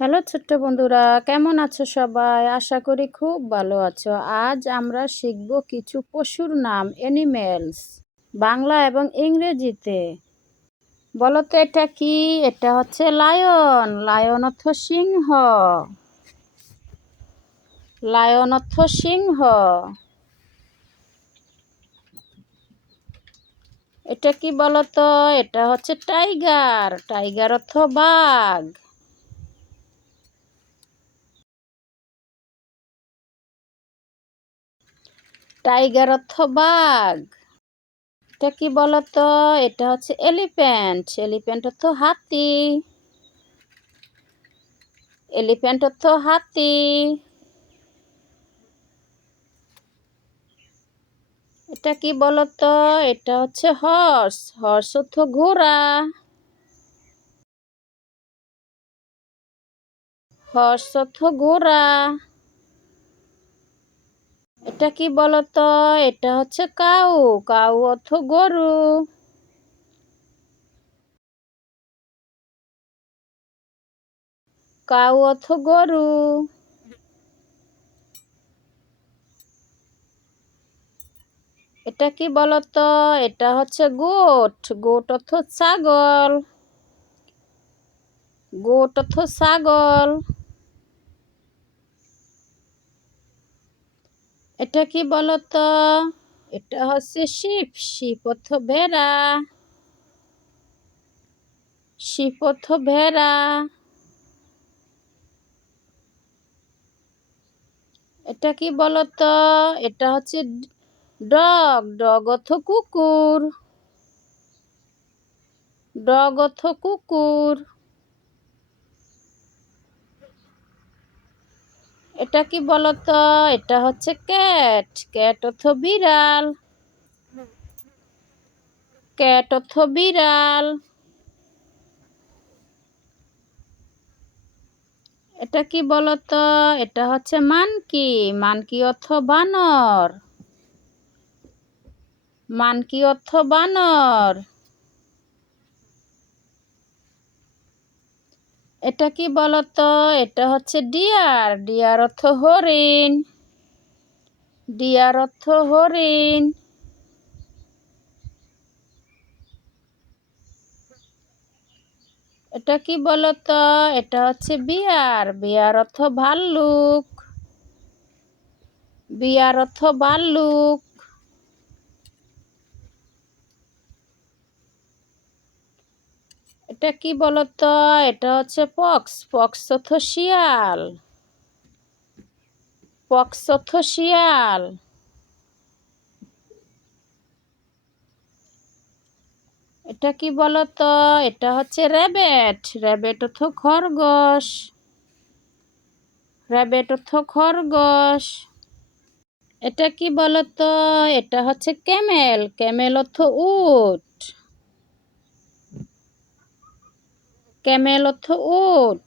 Hello ছোট্ট বন্ধুরা, কেমন আছো সবাই? আশা করি খুব ভালো আছো। আজ আমরা শিখব কিছু পশুর নাম, অ্যানিমেলস, বাংলা এবং ইংরেজিতে। বলো তো এটা কি? এটা হচ্ছে লায়ন। লায়ন অর্থ সিংহ। লায়ন অর্থ সিংহ। এটা কি বলো তো? এটা হচ্ছে টাইগার। টাইগার অর্থ বাঘ। টাইগার অর্থ বাঘ। এটা কি বলতো? এটা হচ্ছে এলিফ্যান্ট। এলিফ্যান্ট অর্থ হাতি। এলিফ্যান্ট অর্থ হাতি। এটা কি বলতো? এটা হচ্ছে হর্স। হর্স অর্থ ঘোড়া। হর্স অর্থ ঘোড়া। এটা কি বলতো? এটা হচ্ছে কাউ। কাউ অর্থ গরু। কাউ অর্থ গরু। এটা কি বলতো? এটা হচ্ছে গোট। গোট অর্থ ছাগল। গোট অর্থ ছাগল। এটা কি বলতো? এটা হচ্ছে শিপ। শিপ অর্থ ভেড়া। শিপ অর্থ ভেড়া। এটা কি বলতো? এটা হচ্ছে ডগ। ডগ অর্থ কুকুর। ডগ অর্থ কুকুর। এটা কি বলতো? এটা হচ্ছে ক্যাট। ক্যাট অর্থ বিড়াল। ক্যাট অর্থ বিড়াল। এটা কি বলতো? এটা হচ্ছে মানকি। মানকি অর্থ বানর। মানকি অর্থ বানর। এটা কি বলতো? এটা হচ্ছে ডিয়ার। ডিয়ার অর্থ হরিণ। ডিয়ার অর্থ হরিণ। এটা কি বলতো? এটা হচ্ছে বিয়ার। বিয়ার অর্থ ভাল্লুক। বিয়ার অর্থ ভাল্লুক। এটা কি বলতো? এটা হচ্ছে পক্স। পক্স অর্থ শিয়াল। পক্স অর্থ শিয়াল। এটা কি বলতো? এটা হচ্ছে র্যাবেট। র্যাবেট অর্থ খরগোশ। র্যাবেট অর্থ খরগোশ। এটা কি বলতো? এটা হচ্ছে ক্যামেল। ক্যামেল অর্থ উট। ক্যামেল অর্থ উট।